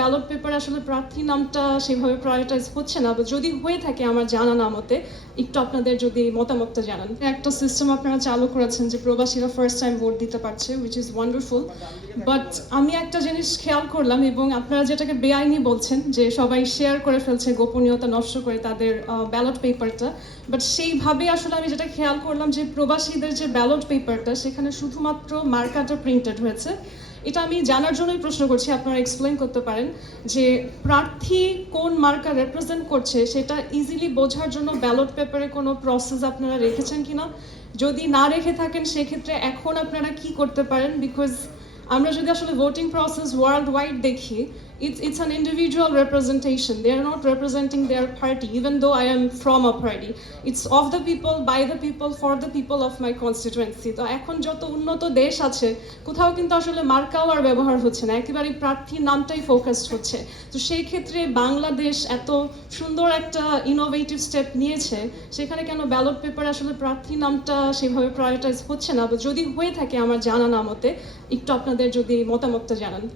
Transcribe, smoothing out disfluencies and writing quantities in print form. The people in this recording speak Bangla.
ব্যালট পেপারে আসলে প্রার্থী নামটা সেভাবে প্রায়োরিটাইজ হচ্ছে না, বা যদি হয়ে থাকে আমার জানা না মতে একটু আপনাদের যদি মতামতটা জানান। একটা সিস্টেম আপনারা চালু করেছেন যে প্রবাসীরা ফার্স্ট টাইম ভোট দিতে পারছে, উইচ ইজ ওয়ান্ডারফুল। বাট আমি একটা জিনিস খেয়াল করলাম, এবং আপনারা যেটাকে বেআইনি বলছেন যে সবাই শেয়ার করে ফেলছে গোপনীয়তা নষ্ট করে তাদের ব্যালট পেপারটা, বাট সেইভাবে আসলে আমি যেটা খেয়াল করলাম যে প্রবাসীদের যে ব্যালট পেপারটা সেখানে শুধুমাত্র মার্কাটা প্রিন্টেড হয়েছে। এটা আমি জানার জন্যই প্রশ্ন করছি, আপনারা এক্সপ্লেন করতে পারেন যে প্রার্থী কোন মার্কা রিপ্রেজেন্ট করছে সেটা ইজিলি বোঝার জন্য ব্যালট পেপারে কোনো প্রসেস আপনারা রেখেছেন কিনা। যদি না রেখে থাকেন সেক্ষেত্রে এখন আপনারা কি করতে পারেন, বিকজ আমরা যদি আসলে ভোটিং প্রসেস ওয়ার্ল্ড ওয়াইড দেখি, it's an individual representation. They are not representing their party, even though I am from a party. It's of the people, by the people, for the people of my constituency. তো এখন যত উন্নত দেশ আছে কোথাও কিন্তু আসলে মার্কাও আর ব্যবহার হচ্ছে না, একেবারে প্রার্থীর নামটাই ফোকাসড হচ্ছে। তো সেই ক্ষেত্রে বাংলাদেশ এত সুন্দর একটা ইনোভেটিভ স্টেপ নিয়েছে, সেখানে কেন ব্যালট পেপারে আসলে প্রার্থী নামটা সেভাবে প্রায়োরিটাইজ হচ্ছে না, বা যদি হয়ে থাকে আমার জানা না মতে একটু আপনাদের যদি মতামতটা জানান।